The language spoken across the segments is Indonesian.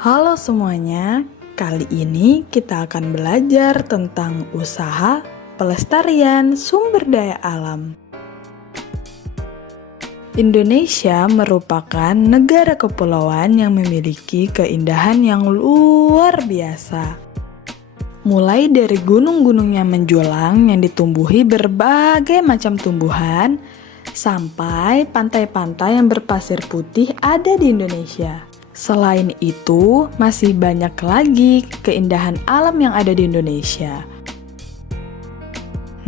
Halo semuanya, kali ini kita akan belajar tentang usaha pelestarian sumber daya alam. Indonesia merupakan negara kepulauan yang memiliki keindahan yang luar biasa. Mulai dari gunung-gunung yang menjulang yang ditumbuhi berbagai macam tumbuhan, sampai pantai-pantai yang berpasir putih ada di Indonesia. Selain itu, masih banyak lagi keindahan alam yang ada di Indonesia.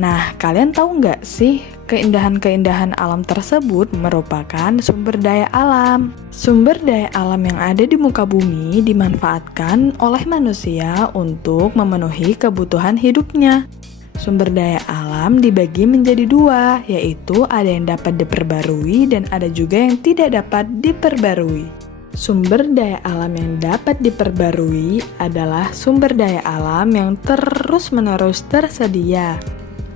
Nah, kalian tahu nggak sih, keindahan-keindahan alam tersebut merupakan sumber daya alam. Sumber daya alam yang ada di muka bumi dimanfaatkan oleh manusia untuk memenuhi kebutuhan hidupnya. Sumber daya alam dibagi menjadi dua, yaitu ada yang dapat diperbarui dan ada juga yang tidak dapat diperbarui. Sumber daya alam yang dapat diperbarui adalah sumber daya alam yang terus-menerus tersedia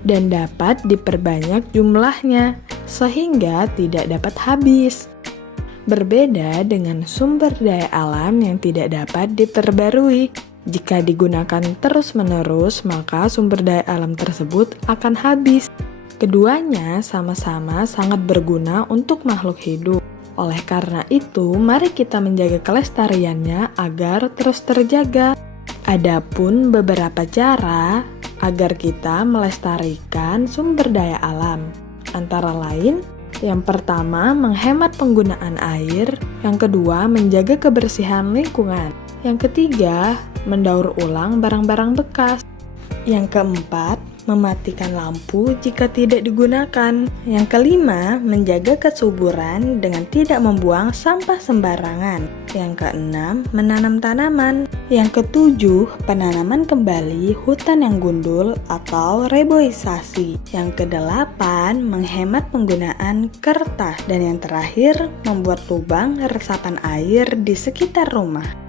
dan dapat diperbanyak jumlahnya sehingga tidak dapat habis. Berbeda dengan sumber daya alam yang tidak dapat diperbarui. Jika digunakan terus-menerus, maka sumber daya alam tersebut akan habis. Keduanya sama-sama sangat berguna untuk makhluk hidup. Oleh karena itu, mari kita menjaga kelestariannya agar terus terjaga. Adapun beberapa cara agar kita melestarikan sumber daya alam. Antara lain, yang pertama menghemat penggunaan air, yang kedua menjaga kebersihan lingkungan, yang ketiga mendaur ulang barang-barang bekas, yang keempat mematikan lampu jika tidak digunakan. Yang kelima, menjaga kesuburan dengan tidak membuang sampah sembarangan. Yang keenam, menanam tanaman. Yang ketujuh, penanaman kembali hutan yang gundul atau reboisasi. Yang kedelapan, menghemat penggunaan kertas. Dan yang terakhir, membuat lubang resapan air di sekitar rumah.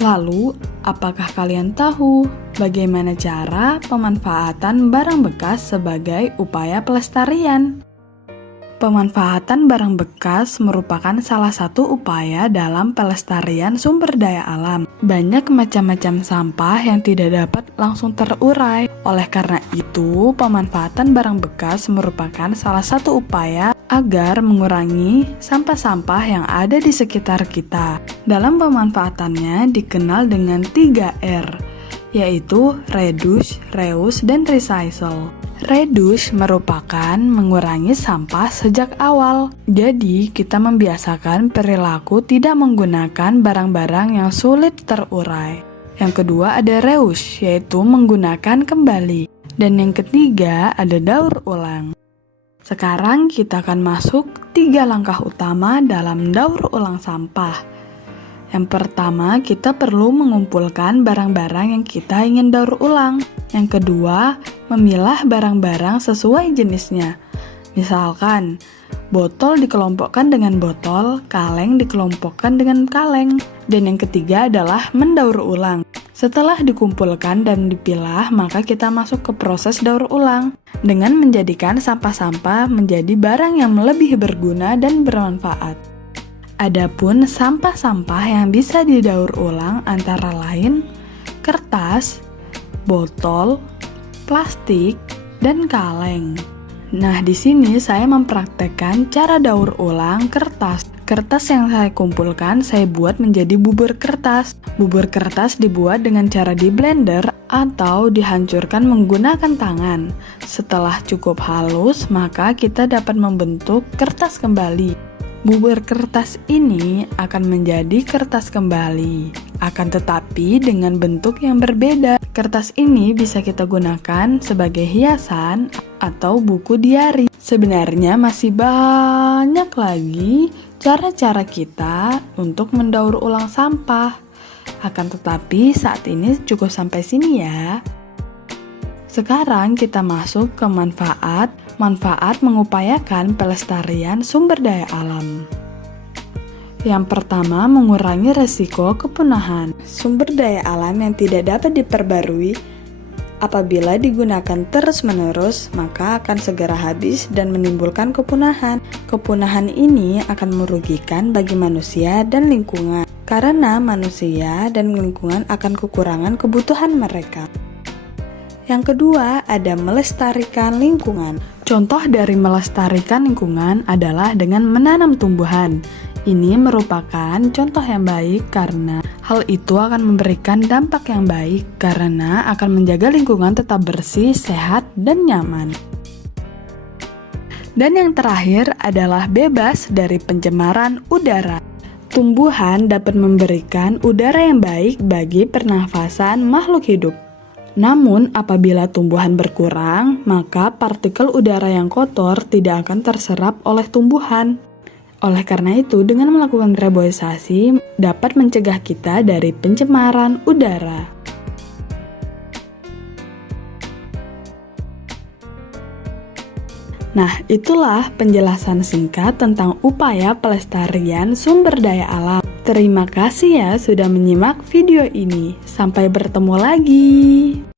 Lalu, apakah kalian tahu bagaimana cara pemanfaatan barang bekas sebagai upaya pelestarian? Pemanfaatan barang bekas merupakan salah satu upaya dalam pelestarian sumber daya alam. Banyak macam-macam sampah yang tidak dapat langsung terurai. Oleh karena itu, pemanfaatan barang bekas merupakan salah satu upaya agar mengurangi sampah-sampah yang ada di sekitar kita. Dalam pemanfaatannya dikenal dengan 3R, yaitu reduce, reuse, dan recycle. Reduce merupakan mengurangi sampah sejak awal. Jadi, kita membiasakan perilaku tidak menggunakan barang-barang yang sulit terurai. Yang kedua ada reuse, yaitu menggunakan kembali. Dan yang ketiga ada daur ulang. Sekarang kita akan masuk 3 langkah utama dalam daur ulang sampah. Yang pertama, kita perlu mengumpulkan barang-barang yang kita ingin daur ulang. Yang kedua, memilah barang-barang sesuai jenisnya. Misalkan, botol dikelompokkan dengan botol, kaleng dikelompokkan dengan kaleng. Dan yang ketiga adalah mendaur ulang. Setelah dikumpulkan dan dipilah, maka kita masuk ke proses daur ulang dengan menjadikan sampah-sampah menjadi barang yang lebih berguna dan bermanfaat. Adapun sampah-sampah yang bisa didaur ulang antara lain kertas, botol, plastik, dan kaleng. Nah, di sini saya mempraktekkan cara daur ulang kertas. Kertas yang saya kumpulkan saya buat menjadi bubur kertas. Bubur kertas dibuat dengan cara di blender atau dihancurkan menggunakan tangan. Setelah cukup halus, maka kita dapat membentuk kertas kembali. Bubur kertas ini akan menjadi kertas kembali, akan tetapi dengan bentuk yang berbeda. Kertas ini bisa kita gunakan sebagai hiasan atau buku diari. Sebenarnya masih banyak lagi cara-cara kita untuk mendaur ulang sampah. Akan tetapi saat ini cukup sampai sini ya. Sekarang kita masuk ke manfaat mengupayakan pelestarian sumber daya alam. Yang pertama, mengurangi resiko kepunahan. Sumber daya alam yang tidak dapat diperbarui apabila digunakan terus-menerus, maka akan segera habis dan menimbulkan kepunahan. Kepunahan ini akan merugikan bagi manusia dan lingkungan. karena manusia dan lingkungan akan kekurangan kebutuhan mereka. Yang kedua, ada melestarikan lingkungan. Contoh dari melestarikan lingkungan adalah dengan menanam tumbuhan. Ini merupakan contoh yang baik karena hal itu akan memberikan dampak yang baik karena akan menjaga lingkungan tetap bersih, sehat, dan nyaman. Dan yang terakhir adalah bebas dari pencemaran udara. Tumbuhan dapat memberikan udara yang baik bagi pernafasan makhluk hidup. Namun, apabila tumbuhan berkurang, maka partikel udara yang kotor tidak akan terserap oleh tumbuhan. Oleh karena itu, dengan melakukan reboisasi dapat mencegah kita dari pencemaran udara. Nah, itulah penjelasan singkat tentang upaya pelestarian sumber daya alam. Terima kasih ya sudah menyimak video ini. Sampai bertemu lagi.